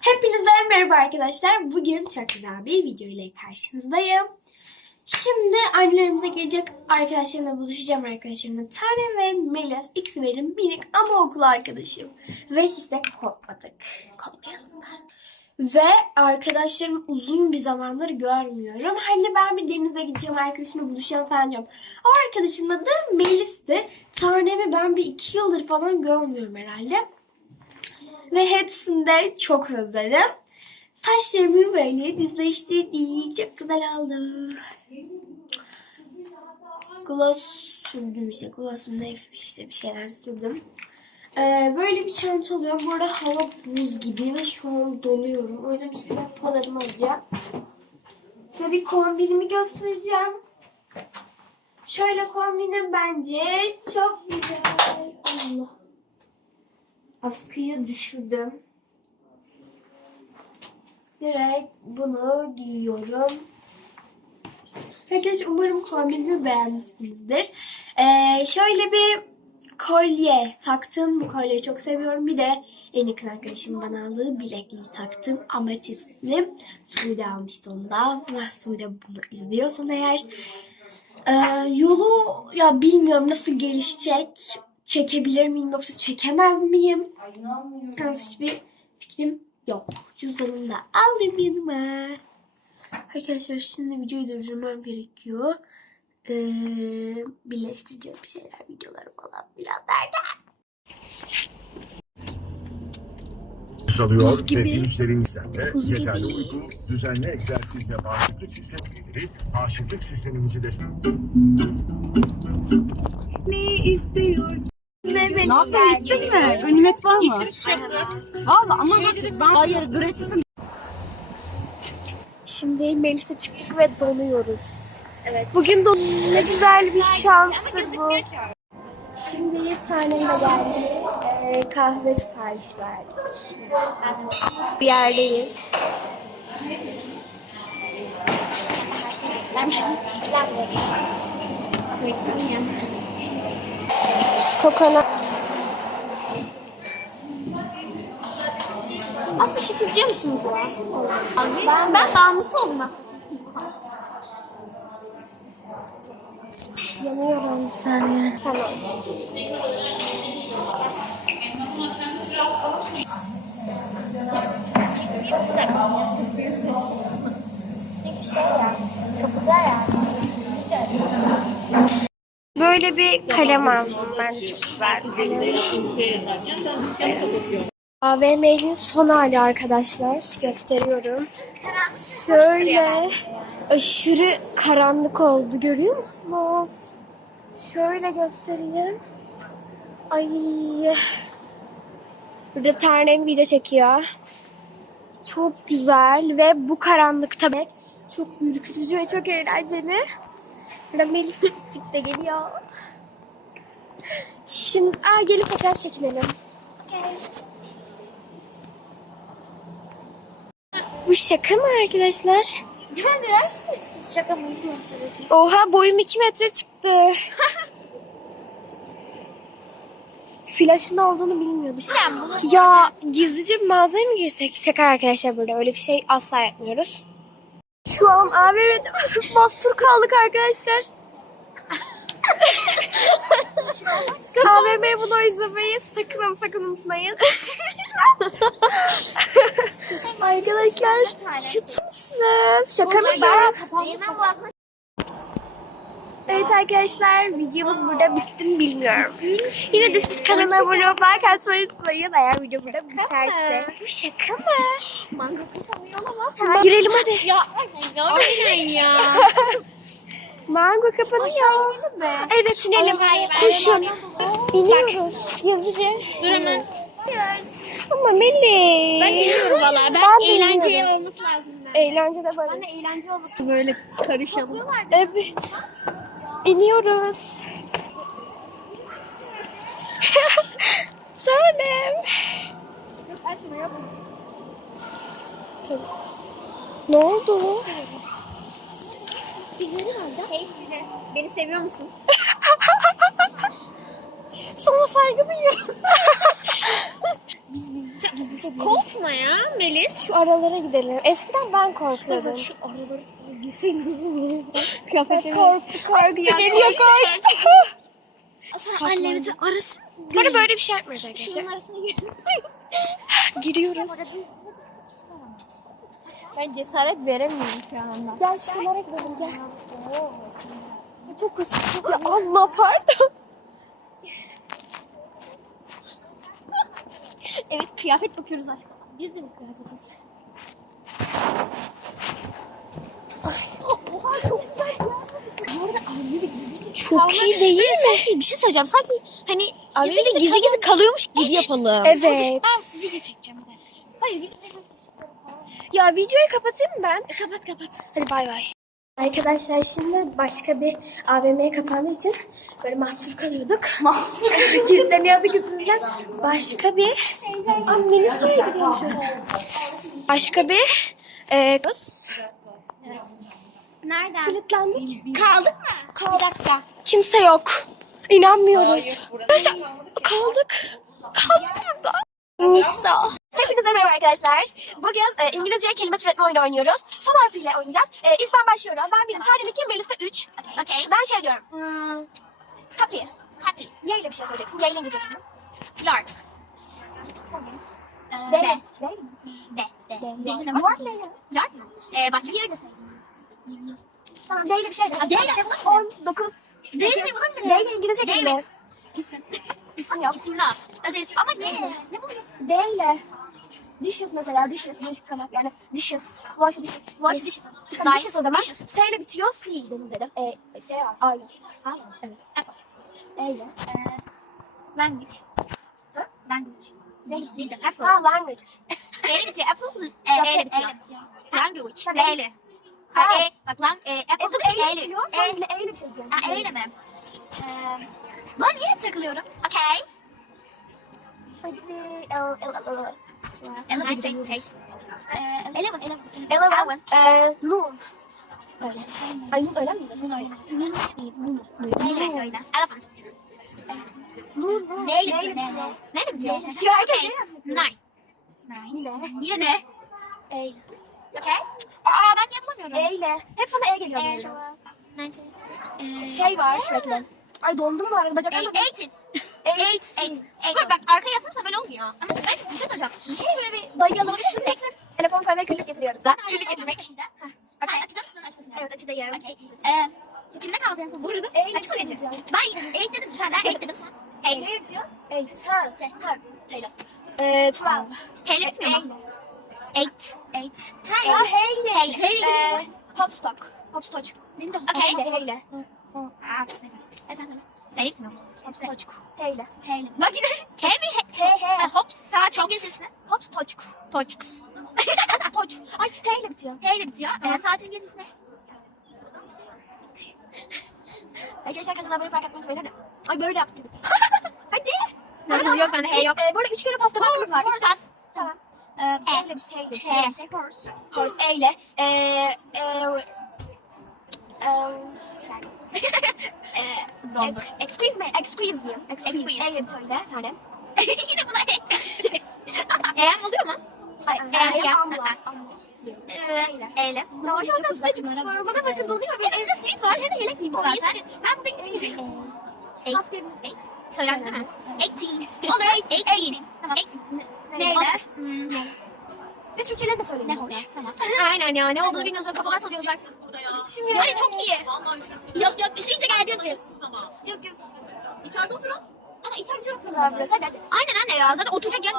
Hepinize merhaba arkadaşlar. Bugün çok güzel bir video ile karşınızdayım. Şimdi annelerimize gelecek arkadaşlarımla buluşacağım arkadaşlarımla. Tane ve Melis ikisi benim minik ama okul arkadaşım. Ve hiç de kopmadık. Kopmayalım da. Ve arkadaşlarım uzun bir zamandır görmüyorum. Hani ben bir denize gideceğim arkadaşımla buluşacağım falan diyorum. O arkadaşımın adı Melis'ti. Tane'mi ben bir iki yıldır falan görmüyorum herhalde. Ve hepsini çok özledim. Saçlarımı böyle düzleştirdik. Çok güzel oldu. Gloss sürdüm işte. Gloss'umda işte bir şeyler sürdüm. Ee, böyle bir çanta oluyor. Bu arada hava buz gibi ve şu an donuyorum. O yüzden üstüme polarımı alacağım. Size bir kombinimi göstereceğim. Şöyle kombinim bence çok güzel. Allah. Askıyı düşürdüm. Direkt bunu giyiyorum. Arkadaşlar umarım kombinimi beğenmişsinizdir. Ee, şöyle bir kolye taktım. Bu kolyeyi çok seviyorum. Bir de en yakın arkadaşım bana aldığı bilekliği taktım. Ametistli. Sude almıştı onu da. Sude bunu izliyorsan eğer. Ee, yolu ya bilmiyorum nasıl gelişecek. Çekebilir miyim yoksa çekemez miyim? Yalnız hiçbir fikrim yok. Cüzdanımı da aldım yanıma. Arkadaşlar şimdi videoyu durdurmam gerekiyor. Ee, birleştireceğim şeyler, videoları falan filan derken. salıyor Buz gibi. ve virüslerin izlenme, yeterli gibi. uyku, düzenli egzersiz ve bağışıklık sistemi üyeleri bağışıklık sistemimizi de Ne Ne yaptın gittin mi? Ganimet var mı? Valla ama bak ben hayır gratis'in Şimdi Melis'e çıktık ve donuyoruz. Evet. Bugün don ne güzel bir şanstır bu. Şimdi tanem de geldi. Ee, kahve sipariş verdik. Bir yerdeyiz. Kokonat. Aslında şık izliyor musunuz ya? Ben, ben bağımlısı oldum aslında. Yanıyorum bir saniye. Tamam. Çünkü şey ya, çok güzel ya. Böyle bir kalem aldım. Bence çok güzel bir. AVM'nin son hali arkadaşlar. Gösteriyorum. Şöyle aşırı karanlık oldu. Görüyor musunuz? Şöyle göstereyim. Ay. Burada tanem video çekiyor. Çok güzel ve bu karanlıkta çok ürkütücü ve çok eğlenceli. Burada Melis'cik de geliyor. Şimdi aa, gelip fotoğraf çekinelim. Bu şaka mı arkadaşlar? Yani şaka mı? Oha boyum 2 metre çıktı. Flaşın olduğunu bilmiyordum. Ya gizlice bir mağazaya mı girsek? Şaka arkadaşlar burada öyle bir şey asla yapmıyoruz. Şu an AVM'de mahsur kaldık arkadaşlar. AVM bunu izlemeyi sakın ama sakın unutmayın. arkadaşlar şu? Şaka mı ben? Evet arkadaşlar videomuz burada bitti mi bilmiyorum. Yine de siz kanala abone like atmayı unutmayın eğer video burada biterse. Bu şaka mı? mango kapanıyor olamaz. Hemen girelim hadi. Ya aynen ya. Mango kapanıyor. Evet inelim. Koşun. İniyoruz. Yazıcı. Dur hemen. Ama Melih. Ben iniyorum valla. Ben, Ben iniyorum. olması lazım. Eğlence de varız. Ben de eğlence olması böyle karışalım. Evet. İniyoruz. Sanem. Ne oldu? Hey beni seviyor musun? Sana saygı duyuyorum. Biz biz gizli çekelim. Korkma ya Melis. Şu aralara gidelim. Eskiden ben korkuyordum. Şu araları girseydiniz Kıyafetleri. Korktu korktu. Geliyor korktu. Sonra annemizin arası. Böyle böyle bir şey yapmıyoruz arkadaşlar. Giriyoruz. Ben cesaret veremiyorum şu anda. Gel şu kenara gidelim gel. Çok kötü. Allah pardon. Evet kıyafet bakıyoruz aşkım. Biz de mi kıyafetiz? Çok iyi değil sanki. Bir şey söyleyeceğim. Sanki hani abi de gizli gizli kalıyormuş gibi yapalım. Evet. Ben de çekeceğim bir de. Hayır video Ya videoyu kapatayım mı ben? kapat kapat. Hadi bay bay. Arkadaşlar şimdi başka bir AVM'ye kapandığı için böyle mahsur kalıyorduk. Mahsur. Kilitleniyorduk yüzünden. Başka bir... Aa Melisa'ya gidiyormuşuz. Başka bir... E, Nereden? kilitlendik. Kaldık mı? Kaldık. Bir dakika. Kimse yok. İnanmıyoruz. Arkadaşlar kaldık. Kaldık burada. Nisa. Hepinize merhaba arkadaşlar. Bugün e, İngilizce kelime türetme oyunu oynuyoruz. Son harfiyle oynayacağız. E, ilk ben başlıyorum. Ben birim. Sadece iki, Melisa üç. Okay. Ben şey diyorum. Hmm, happy. Happy. Y ile bir şey söyleyeceksin. Y ile İngilizce. Yard. Ee, D. de. D. De. De. D. De. Yard ne ya? Yard mı? Ee, bahçe yeri de Tamam D ile bir şey de. Ha, D ile ne bulur? 10, 9, D ile ne bulur mu? D ile İngilizce kelime. Evet. İsim. İsim yok. İsim ne? Özel isim. Ama ne? Ne buluyor? D ile. Dishes mesela. Dishes. Bulaşık yıkamak. Yani dishes. Wash dishes. Wash dishes. Tamam, dishes o zaman. S ile bitiyor. C deniz dedim. E, S var. A ile. Hayır. Evet. Apple. E ile. Ee, language. Ha? Language. Değil, değil de Apple. Ha language. D ile bitiyor. Apple. E, E ile E bitiyor. ile bitiyor. Language. L ile. Ha. Ha, E. Bak lan. E, Apple. Apple E ile E bitiyor. E. Sen ile E ile bir şey diyeceksin. Ha, E ile mi? Ee, ben niye hep takılıyorum? Okay. Hadi. El, el, el, el. Eleven. Okay. Ee, Eleven. Eleven. Eleven. Eee, noon. Öyle. Ay noon öyle miydi? Noon öyle. Neyle söyle? Elephant. Noon, noon. Neyle Neyle bitiyor? bitiyor? Neyle bitiyor? Neyle bitiyor? Herkes Okay. neyle atıyor? Nine. Ne? Yine ne? E ile. Okay. Aa ben niye bulamıyorum? E ile. Hep sana E geliyor. E, şova. Nine. Ee, Şey var sürekli. Ay dondum mu arada. Eighteen. Eight. Eight. Eight. Bak, arkaya yazarsa böyle olmuyor. Ben bir şey soracağım. Bir şey böyle bir Dayı alabilir misin? Telefon koymaya küllük getiriyorum. Zaten küllük getirmek. Sen açıda mısın? Açıdasın. Evet açıdayım. Okay. Ee, kimde kaldı en son? Bu arada. Eyle Kaç bir şey süreci? Ben eight dedim. Sen ben eight dedim sen. Ne bitiyor? Eight. Ha. T. Ha. Eee twelve. H ile bitmiyor mu? Eight. Eight. Ha ya heyle. Heyle. Heyle Eee, gidiyor. Hopstock. Hopstock. Benim de Okay. Heyle. Heyle. Aa, neyse. E sen söyle. Sen bitmiyor mu? Hopstock. Heyle. Heyle. Bak yine K mi? He. He Hops. Sağ. İngilizcesi. Hopstock. Toçks. Hopstock. Ay heyle bitiyor. H ile bitiyor. Ee, saat İngilizcesi ne? Arkadaşlar kanala abone olmayı unutmayın hadi. Ay böyle yaptık biz. hadi. Yok, bende H yok. Ee, bu arada üç kere pasta bakımız var. Üç tas. Tamam. Ee, E. Heyle bir şey. Bir şey. Şey horse. Horse E ile. Eee. Eee. Eee. Bir saniye. Eee. Dondu. ex- Excuse me. Excuse diyeyim. Excuse. Excuse. E ile söyle. Tane. Yine buna. Eğer oluyor mu? Ay. Amla. Ee, Eyle. Hızlı saçma. çıksın. Bana bakın donuyor. Benim üstünde sweet var. Hem de yelek giymiş zaten. Ben burada diyebilirsin. Eight. Söylendi mi? Söyle. Eighteen. Olur. Eighteen. Tamam. Eighteen. Neyle? Ve Türkçeleri de söyleyin. Ne hoş. Tamam. Aynen ya. Ne olduğunu bilmiyoruz. Böyle kafalar sallıyoruz. bak. Şimdi Yani çok iyi. Yok yok. Üşüyünce geleceğiz biz. Yok yok. İçeride oturun. Ama içeride çok güzel. Hadi hadi. Aynen anne ya. Zaten oturacak yer